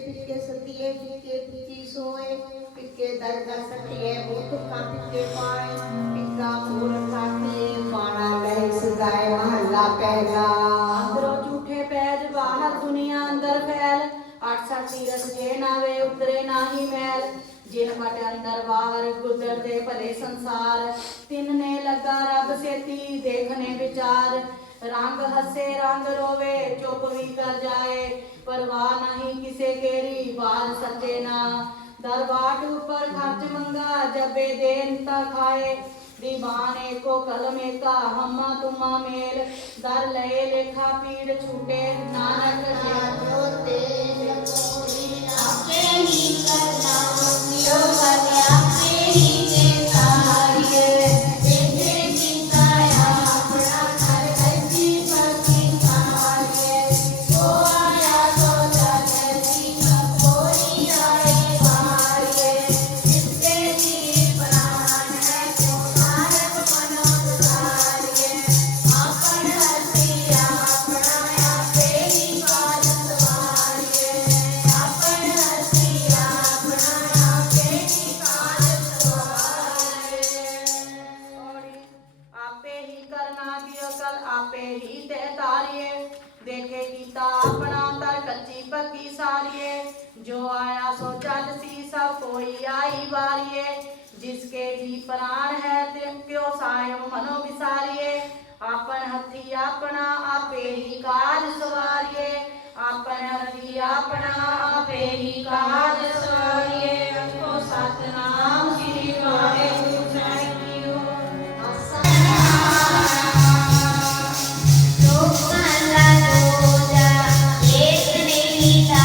पिटके सतिये पिटके दुखी सोए पिटके दर्द सतिये भूत का पिटके पाए पिटका मूल खाते माना लय सदाए महला पहला अंदरों झूठे पैज बाहर दुनिया अंदर फैल अठ सठ तीरथ जे नावे उतरे ना ही मैल ਜਿਨ ਮਟ ਅੰਦਰ ਵਾਰ ਗੁਦਰ ਦੇ ਭਲੇ ਸੰਸਾਰ ਤਿੰਨ ਨੇ ਲੱਗਾ ਰੱਬ ਸੇਤੀ ਦੇਖਨੇ ਵਿਚਾਰ रंग हसे, रंग रोवे, चुप भी कर जाए। परवाह नहीं किसे केरी, बाल सते ना। दरबार ऊपर खर्च मंगा जब बेदेन ता खाए। दीवाने को कलम एका हम्मा तुम्मा मेल। दर ले लेखा पीर छूटे, नानक तेल करना आपे ही ते तारिये देखे गीता अपना तर कच्ची पक्की सारिये जो आया सो चल सी सब कोई आई बारिये जिसके भी प्राण है ते क्यों सायम मनो विसारिये आपन हथी अपना आपे ही काज सवारिये आपन हथी अपना आपे ही काज सवारिये तो सतना Gracias.